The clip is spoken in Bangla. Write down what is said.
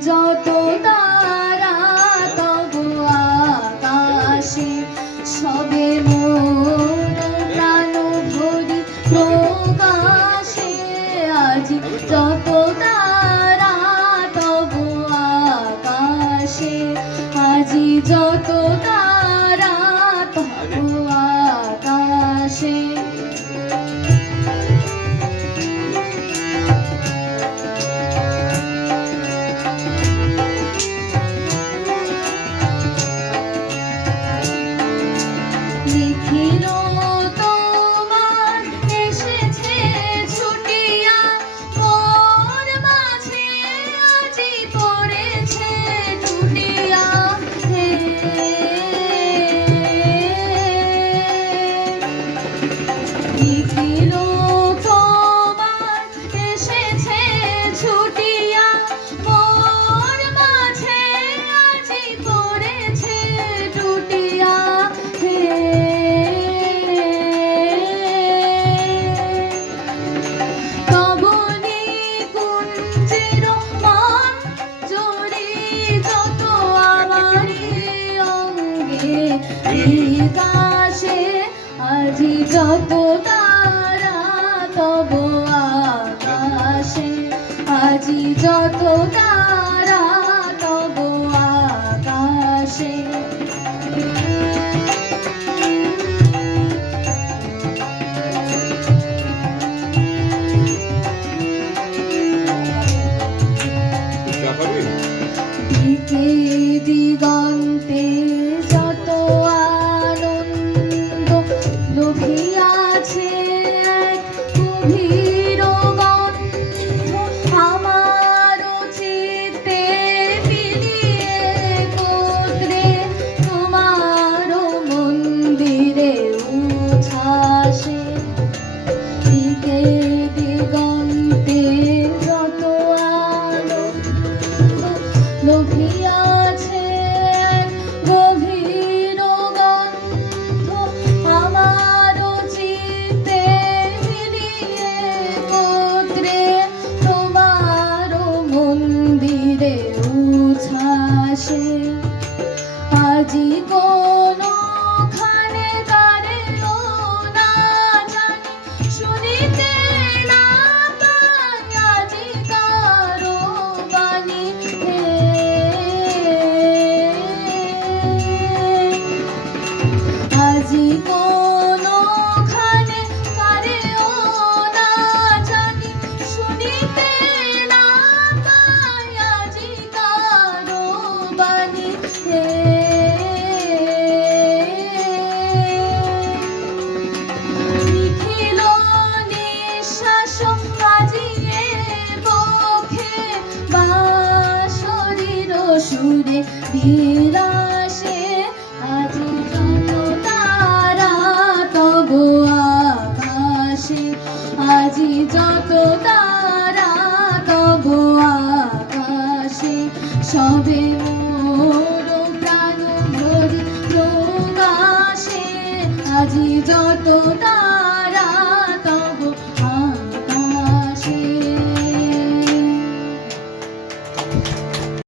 যত তারা তব আকাশে সবে মোর প্রাণ ভরি প্রকাশে আজি যত তারা তব আকাশে আজি যত তারা তব আকাশে লিখিল তোমার এসেছে ছুটিয়া মোর মাঝে আজি পড়েছে টুটিয়া হে লিখিল তোমার এসেছে ছুটিয়া মোর মাঝে আজি পড়েছে টুটিয়া হে কবনি কুঞ্জের মান জড়ি যত আমারি অঙ্গে বিকাশে আজি যত তারা তব আকাশে আজি যত তারা তব আকাশে দিকে দিগন্তে যত আনন্দ লোভিয়াছে এক গভীর গন্ধ আমার চিত্তে মিলিয়ে কোত্রে তোমার মন্দিরে উচ্ছ্বাসে দিকে দিগন্তে যত লোভিয়াছে এক গভীর গন্ধ আমার চিত্তে মিলিয়ে কোত্রে তোমার মন্দিরে উচ্ছ্বাসে আজি কোনখানে কারেও না জানি শুনিতে না পাই আজি কারো বাণী হে আজি কোনখানে কারেও না জানি শুনিতে না পাই আজি কারো বাণী হে লিখিল নিঃশ্বাস বাজিয়ে বক্ষে বা শরীর সুরে বিলাসে আজি যত তারা তব আকাশে আজি যত তারা তব আকাশে সবে মোর প্রাণ ভরি প্রকাশে আজি যত